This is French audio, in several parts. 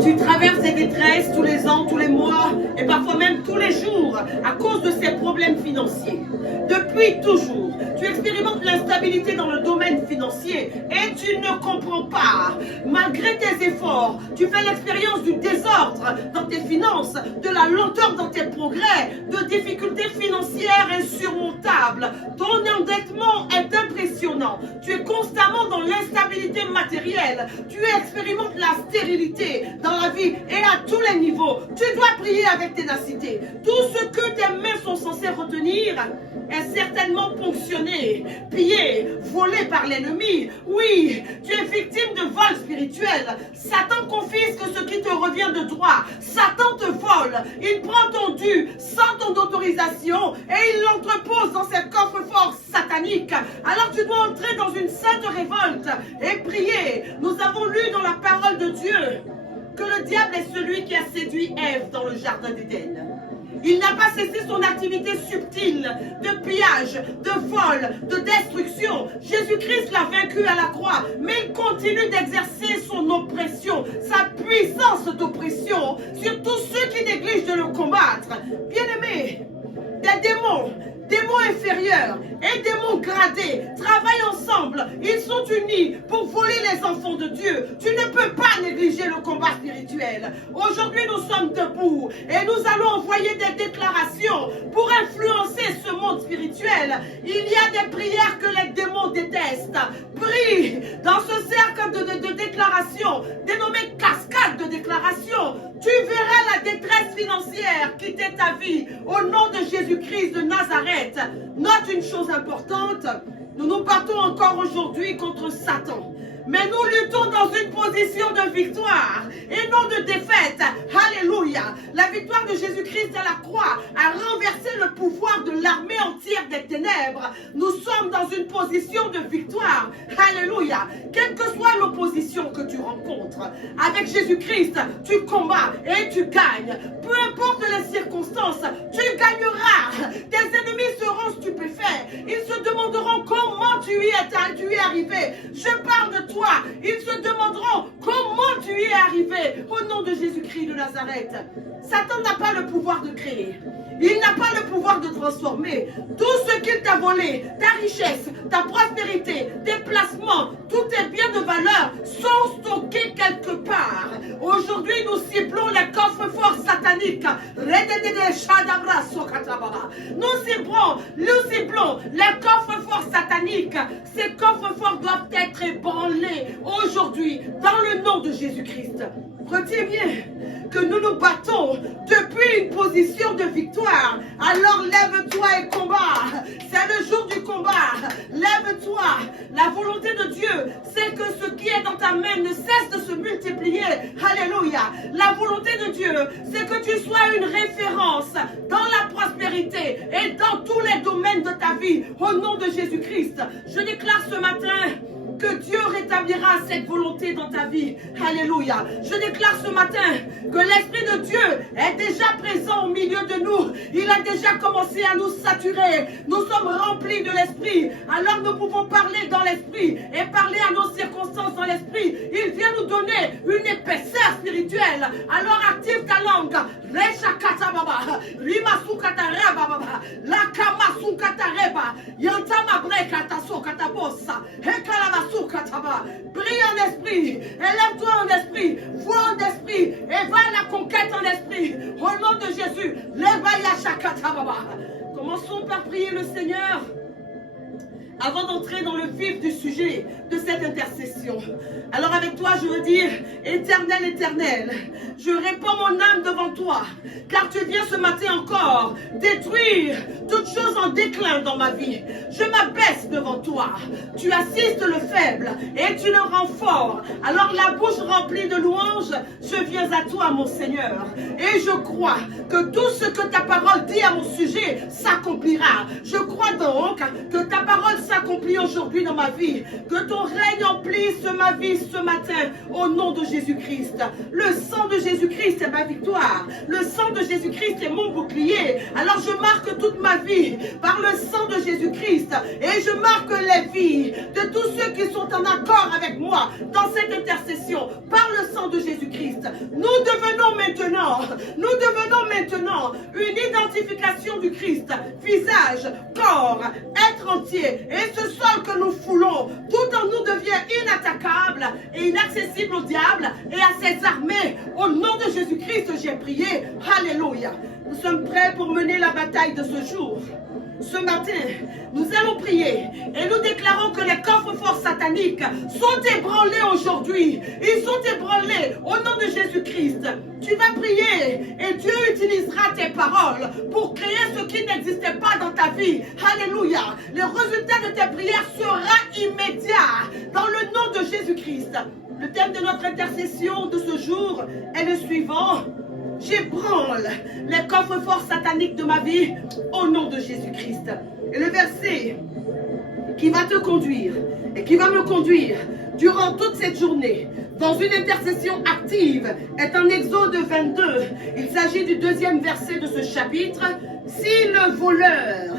Tu traverses des détresses tous les ans, tous les mois et parfois même tous les jours à cause de ces problèmes financiers. Depuis toujours, tu expérimentes l'instabilité dans le domaine financier et tu ne comprends pas. Malgré tes efforts, tu fais l'expérience du désordre dans tes finances, de la lenteur dans tes progrès, de difficultés financières insurmontables. Ton endettement est impressionnant. Tu es constamment dans l'instabilité matérielle. Tu expérimentes la stérilité dans la vie et à tous les niveaux. Tu dois prier avec ténacité. Tout ce que tes mains sont censées retenir est certainement ponctionné, pillé, volé par l'ennemi. Oui, tu es victime de vol spirituel. Satan confisque ce qui te revient de droit. Satan te vole. Il prend ton dû sans ton autorisation et il l'entrepose dans ses coffres-forts sataniques. Alors tu dois entrer dans une sainte révolte et prier. Nous avons lu dans la parole de Dieu que le diable est celui qui a séduit Ève dans le jardin d'Éden. Il n'a pas cessé son activité subtile de pillage, de vol, de destruction. Jésus-Christ l'a vaincu à la croix, mais il continue d'exercer son oppression, sa puissance d'oppression sur tous ceux qui négligent de le combattre. Bien-aimés, des démons inférieurs et démons gradés travaillent ensemble. Ils sont unis pour voler les enfants de Dieu. Tu ne peux pas négliger le combat spirituel. Aujourd'hui, nous sommes debout et nous allons envoyer des déclarations pour influencer ce monde spirituel. Il y a des prières que les démons détestent. Prie dans ce cercle de déclarations, dénommé cascade de déclarations. Tu verras la détresse financière quitter ta vie au nom de Jésus-Christ de Nazareth. Note une chose importante, nous nous battons encore aujourd'hui contre Satan. Mais nous luttons dans une position de victoire et non de défaite. Alléluia. La victoire de Jésus-Christ à la croix a renversé le pouvoir de l'armée entière des ténèbres. Nous sommes dans une position de victoire. Alléluia. Quelle que soit l'opposition que tu rencontres, avec Jésus-Christ, tu combats et tu gagnes. Peu importe les circonstances, tu gagneras. Tes ennemis seront stupéfaits. Ils se demanderont comment tu y es arrivé. Je parle de toi. Ils se demanderont comment tu y es arrivé au nom de Jésus-Christ de Nazareth. Satan n'a pas le pouvoir de créer. Il n'a pas le pouvoir de transformer. Tout ce qu'il t'a volé, ta richesse, ta prospérité, tes placements, tous tes biens de valeur sont stockés quelque part. Aujourd'hui, nous ciblons les coffres-forts sataniques. Nous ciblons les coffres-forts sataniques. Ces coffres-forts doivent être ébranlés aujourd'hui dans le nom de Jésus-Christ. Retiens bien que nous nous battons depuis une position de victoire. Alors lève-toi et combat. C'est le jour du combat. Lève-toi. La volonté de Dieu, c'est que ce qui est dans ta main ne cesse de se multiplier. Alléluia. La volonté de Dieu, c'est que tu sois une référence dans la prospérité et dans tous les domaines de ta vie. Au nom de Jésus-Christ, je déclare ce matin que Dieu rétablira cette volonté dans ta vie. Alléluia. Je déclare ce matin que l'Esprit de Dieu est déjà présent au milieu de nous. Il a déjà commencé à nous saturer. Nous sommes remplis de l'Esprit. Alors nous pouvons parler dans l'Esprit et parler à nos circonstances dans l'Esprit. Il vient nous donner une épaisseur spirituelle. Alors active ta langue. Prie en esprit, élève-toi en esprit, vois en esprit, et va à la conquête en esprit. Au nom de Jésus, commençons par prier le Seigneur. Avant d'entrer dans le vif du sujet de cette intercession. Alors avec toi, je veux dire, Éternel, Éternel, je répands mon âme devant toi, car tu viens ce matin encore détruire toute chose en déclin dans ma vie. Je m'abaisse devant toi. Tu assistes le faible et tu le rends fort. Alors la bouche remplie de louanges, je viens à toi, mon Seigneur. Et je crois que tout ce que ta parole dit à mon sujet s'accomplira. Je crois donc que ta parole s'accomplit aujourd'hui dans ma vie, que ton ton règne emplisse ma vie ce matin au nom de Jésus-Christ. Le sang de Jésus-Christ est ma victoire. Le sang de Jésus-Christ est mon bouclier. Alors je marque toute ma vie par le sang de Jésus-Christ et je marque les vies de tous ceux qui sont en accord avec moi dans cette intercession par le sang de Jésus-Christ. Nous devenons maintenant une identification du Christ, visage, corps, être entier. Et ce sol que nous foulons, tout en nous devient inattaquable et inaccessible au diable et à ses armées. Au nom de Jésus-Christ, j'ai prié. Alléluia. Nous sommes prêts pour mener la bataille de ce jour. Ce matin, nous allons prier et nous déclarons que les coffres forts sataniques sont ébranlés aujourd'hui. Ils sont ébranlés au nom de Jésus-Christ. Tu vas prier et Dieu utilisera tes paroles pour créer ce qui n'existait pas dans ta vie. Alléluia. Le résultat de tes prières sera immédiat dans le nom de Jésus-Christ. Le thème de notre intercession de ce jour est le suivant. J'ébranle les coffres forts sataniques de ma vie au nom de Jésus-Christ. Et le verset qui va te conduire et qui va me conduire durant toute cette journée dans une intercession active est en Exode 22. Il s'agit du 2e verset de ce chapitre. Si le voleur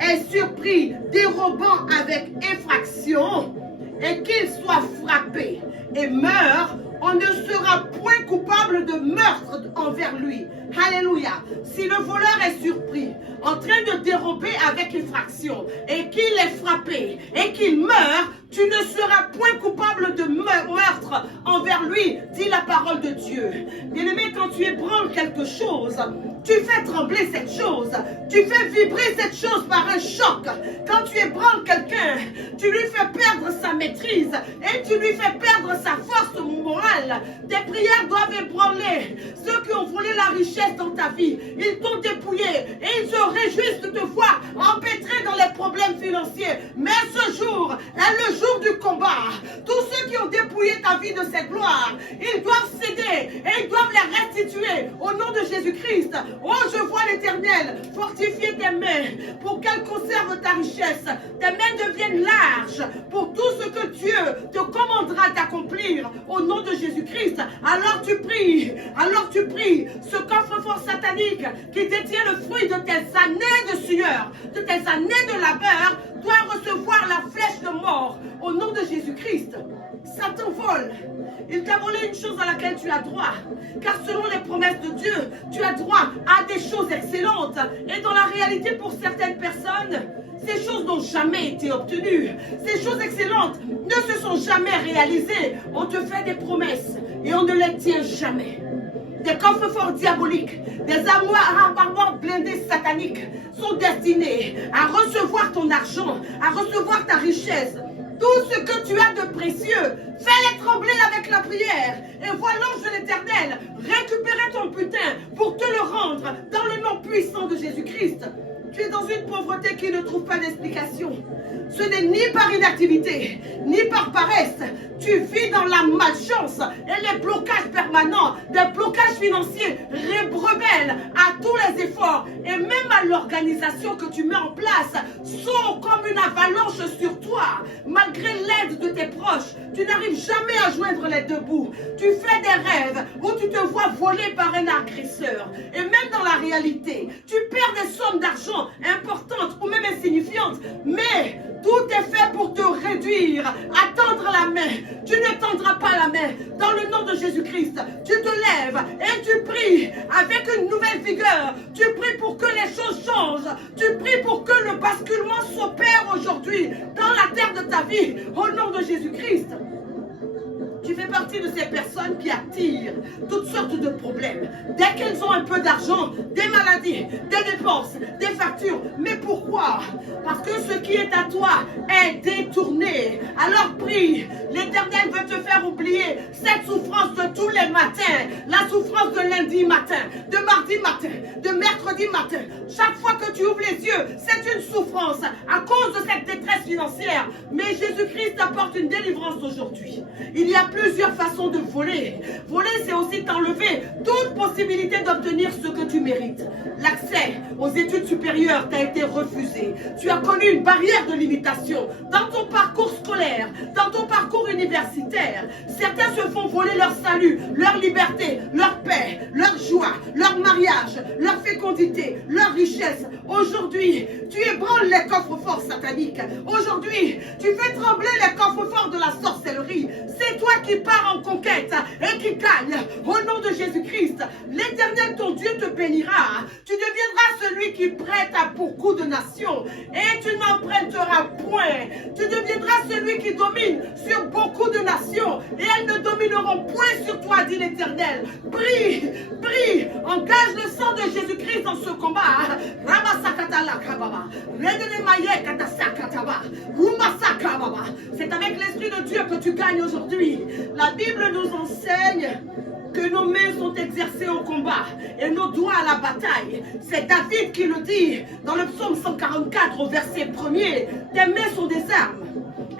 est surpris dérobant avec effraction et qu'il soit frappé et meurt, on ne sera point coupable de meurtre envers lui. Alléluia. Si le voleur est surpris en train de dérober avec effraction et qu'il est frappé et qu'il meurt, tu ne seras point coupable de meurtre envers lui, dit la parole de Dieu. Bien-aimé, quand tu ébranles quelque chose, tu fais trembler cette chose, tu fais vibrer cette chose par un choc. Quand tu ébranles quelqu'un, tu lui fais perdre sa maîtrise et tu lui fais perdre sa force morale. Tes prières doivent ébranler ceux qui ont volé la richesse dans ta vie. Ils t'ont dépouillé et ils se réjouissent de te voir empêtré dans les problèmes financiers. Mais ce jour est le jour du combat. Tous ceux qui ont dépouillé ta vie de cette gloire, ils doivent céder et ils doivent les restituer au nom de Jésus-Christ. Oh, je vois l'Éternel fortifier tes mains pour qu'elles conservent ta richesse. Tes mains deviennent larges pour tout ce que Dieu te commandera d'accomplir au nom de Jésus-Christ. Alors tu pries, ce coffre fort satanique qui détient le fruit de tes années de sueur, de tes années de labeur, doit recevoir la flèche de mort au nom de Jésus-Christ. Satan vole. Il t'a volé une chose à laquelle tu as droit. Car selon les promesses de Dieu, tu as droit à des choses excellentes. Et dans la réalité, pour certaines personnes, ces choses n'ont jamais été obtenues. Ces choses excellentes ne se sont jamais réalisées. On te fait des promesses et on ne les tient jamais. Des coffres forts diaboliques, des armoires blindées sataniques sont destinés à recevoir ton argent, à recevoir ta richesse. Tout ce que tu as de précieux, fais-les trembler avec la prière. Et vois l'ange de l'Éternel récupérer ton butin pour te le rendre dans le nom puissant de Jésus-Christ. Tu es dans une pauvreté qui ne trouve pas d'explication. Ce n'est ni par inactivité, ni par paresse. Tu vis dans la malchance et les blocages permanents, des blocages financiers rebelles à tous les efforts et même à l'organisation que tu mets en place sont comme une avalanche sur toi. Malgré l'aide de tes proches, tu n'arrives jamais à joindre les deux bouts. Tu fais des rêves où tu te vois voler par un agresseur. Et même dans la réalité, tu perds des sommes d'argent importantes ou même insignifiantes. Mais tout est fait pour te réduire, à tendre la main. Tu ne tendras pas la main. Dans le nom de Jésus-Christ, tu te lèves et tu pries avec une nouvelle vigueur. Tu pries pour que les choses changent. Tu pries pour que le basculement s'opère aujourd'hui dans la terre de ta vie. Au nom de Jésus-Christ. Tu fais partie de ces personnes qui attirent toutes sortes de problèmes. Dès qu'elles ont un peu d'argent, des maladies, des dépenses, des factures. Mais pourquoi? Parce que ce qui est à toi est détourné. Alors prie. L'Éternel veut te faire oublier cette souffrance de tous les matin, la souffrance de lundi matin, de mardi matin, de mercredi matin. Chaque fois que tu ouvres les yeux, c'est une souffrance à cause de cette détresse financière. Mais Jésus-Christ apporte une délivrance aujourd'hui. Il y a plusieurs façons de voler. Voler, c'est aussi t'enlever toute possibilité d'obtenir ce que tu mérites. L'accès aux études supérieures t'a été refusé. Tu as connu une barrière de limitation dans ton parcours scolaire, dans ton parcours universitaire. Certains se font voler leur salut, leur liberté, leur paix, leur joie, leur mariage, leur fécondité, leur richesse. Aujourd'hui, tu ébranles les coffres forts sataniques. Aujourd'hui, tu fais trembler les coffres forts de la sorcellerie. C'est toi qui pars en conquête et qui gagne. Au nom de Jésus-Christ, l'Éternel, ton Dieu, te bénira. Tu deviendras celui qui prête à beaucoup de nations et tu n'emprunteras point. Tu deviendras celui qui domine sur beaucoup de nations et elles ne domineront point sur toi, dit l'Éternel. Prie, prie, engage le sang de Jésus-Christ dans ce combat. C'est avec l'Esprit de Dieu que tu gagnes aujourd'hui. La Bible nous enseigne que nos mains sont exercées au combat et nos doigts à la bataille. C'est David qui le dit dans le psaume 144 au verset 1er. Tes mains sont des armes.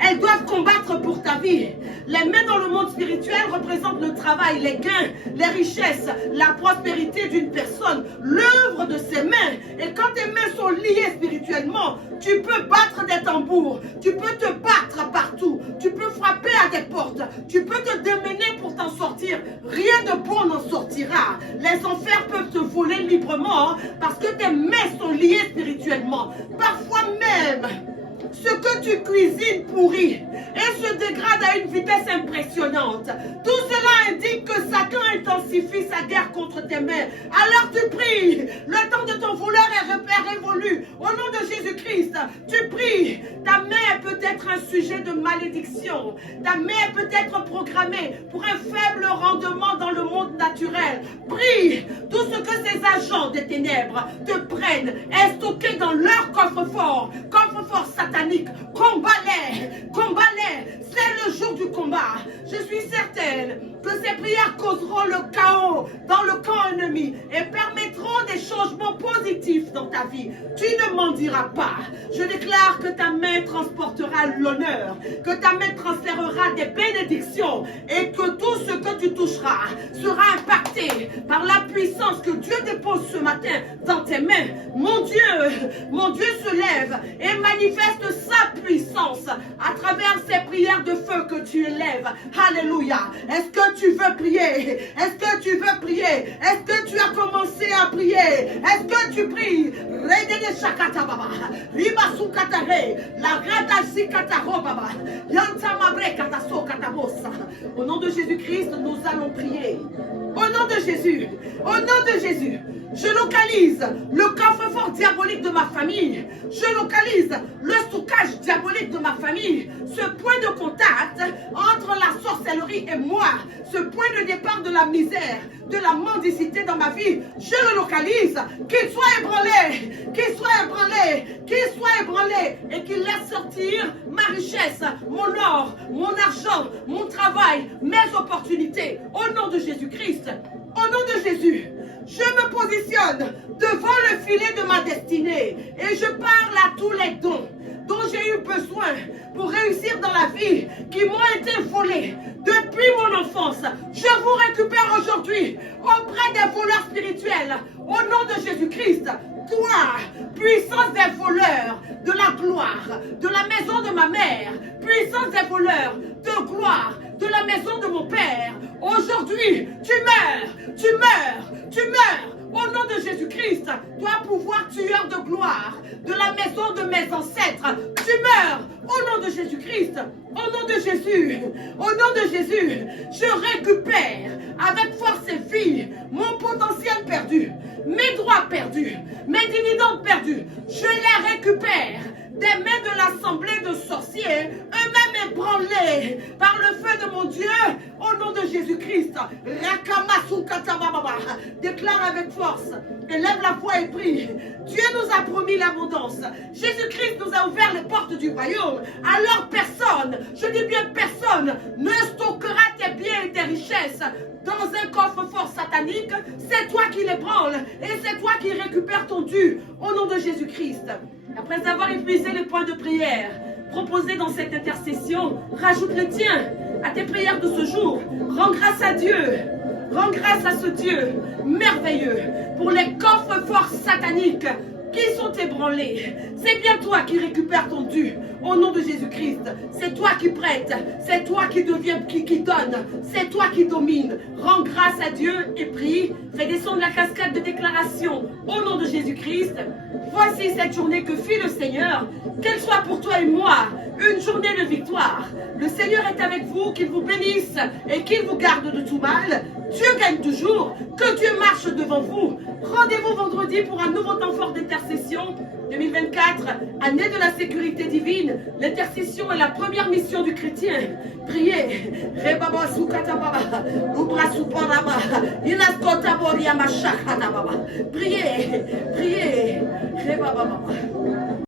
Elles doivent combattre pour ta vie. Les mains dans le monde spirituel représentent le travail, les gains, les richesses, la prospérité d'une personne, l'œuvre de ses mains. Et quand tes mains sont liées spirituellement, tu peux battre des tambours, tu peux te battre partout, tu peux frapper à des portes, tu peux te démener pour t'en sortir. Rien de bon n'en sortira. Les enfers peuvent te voler librement parce que tes mains sont liées spirituellement. Parfois même, ce que tu cuisines pourrit et se dégrade à une vitesse impressionnante. Tout cela indique que Satan intensifie sa guerre contre tes mains. Alors tu pries. Le temps de ton voleur est révolu. Au nom de Jésus-Christ, tu pries. Ta main peut être un sujet de malédiction. Ta main peut être programmée pour un faible rendement dans le monde naturel. Prie. Tout ce que ces agents des ténèbres te prennent est stocké dans leur coffre-fort satanique. Combat-les, combat-les. C'est le jour du combat. Je suis certaine que ces prières causeront le chaos dans le camp ennemi et permettront des changements positifs dans ta vie. Tu ne m'en diras pas. Je déclare que ta main transportera l'honneur, que ta main transférera des bénédictions et que tout ce que tu toucheras sera impacté par la puissance que Dieu dépose ce matin dans tes mains. Mon Dieu se lève et manifeste sa puissance à travers ces prières de feu que tu élèves. Alléluia. Est-ce que tu veux prier? Est-ce que tu veux prier? Est-ce que tu as commencé à prier? Est-ce que tu pries? Au nom de Jésus-Christ, nous allons prier. Au nom de Jésus, au nom de Jésus, je localise le coffre-fort diabolique de ma famille. Je localise le stockage diabolique de ma famille. Ce point de contact entre la sorcellerie et moi, ce point de départ de la misère, de la mendicité dans ma vie, je le localise. Qu'il soit ébranlé, qu'il soit ébranlé, qu'il soit ébranlé et qu'il laisse sortir ma richesse, mon or, mon argent, mon travail, mes opportunités. Au nom de Jésus-Christ, au nom de Jésus, je me positionne devant le filet de ma destinée et je parle à tous les dons dont j'ai eu besoin pour réussir dans la vie, qui m'ont été volés depuis mon enfance. Je vous récupère aujourd'hui auprès des voleurs spirituels. Au nom de Jésus-Christ, toi, puissance des voleurs de la gloire, de la maison de ma mère, puissance des voleurs de gloire, de la maison de mon père, aujourd'hui, tu meurs, tu meurs, tu meurs. Au nom de Jésus-Christ, toi, pouvoir tueur de gloire, de la maison de mes ancêtres, tu meurs. Au nom de Jésus-Christ, au nom de Jésus, au nom de Jésus, je récupère avec force et vie mon potentiel perdu, mes droits perdus, mes dividendes perdus. Je les récupère des mains de l'assemblée de sorciers, eux-mêmes ébranlés par le feu de mon Dieu, au nom de Jésus-Christ. Déclare avec force, élève la foi et prie. Dieu nous a promis l'abondance. Jésus-Christ nous a ouvert les portes du royaume. Alors personne, je dis bien personne, ne stockera tes biens et tes richesses dans un coffre-fort satanique. C'est toi qui l'ébranle et c'est toi qui récupères ton dû, au nom de Jésus-Christ. Après avoir épuisé les points de prière proposés dans cette intercession, rajoute le tien à tes prières de ce jour. Rends grâce à Dieu. Rends grâce à ce Dieu merveilleux pour les coffres forts sataniques qui sont ébranlés. C'est bien toi qui récupères ton dû au nom de Jésus-Christ. C'est toi qui prêtes, c'est toi qui deviens, qui donne, c'est toi qui domine. Rends grâce à Dieu et prie. Fais descendre la cascade de déclaration au nom de Jésus-Christ. Voici cette journée que fit le Seigneur, qu'elle soit pour toi et moi une journée de victoire. Le Seigneur est avec vous, qu'il vous bénisse et qu'il vous garde de tout mal. Dieu gagne toujours, que Dieu marche devant vous. Rendez-vous vendredi pour un nouveau temps fort d'intercession. 2024, année de la sécurité divine. L'intercession est la première mission du chrétien. Priez. Priez. Priez.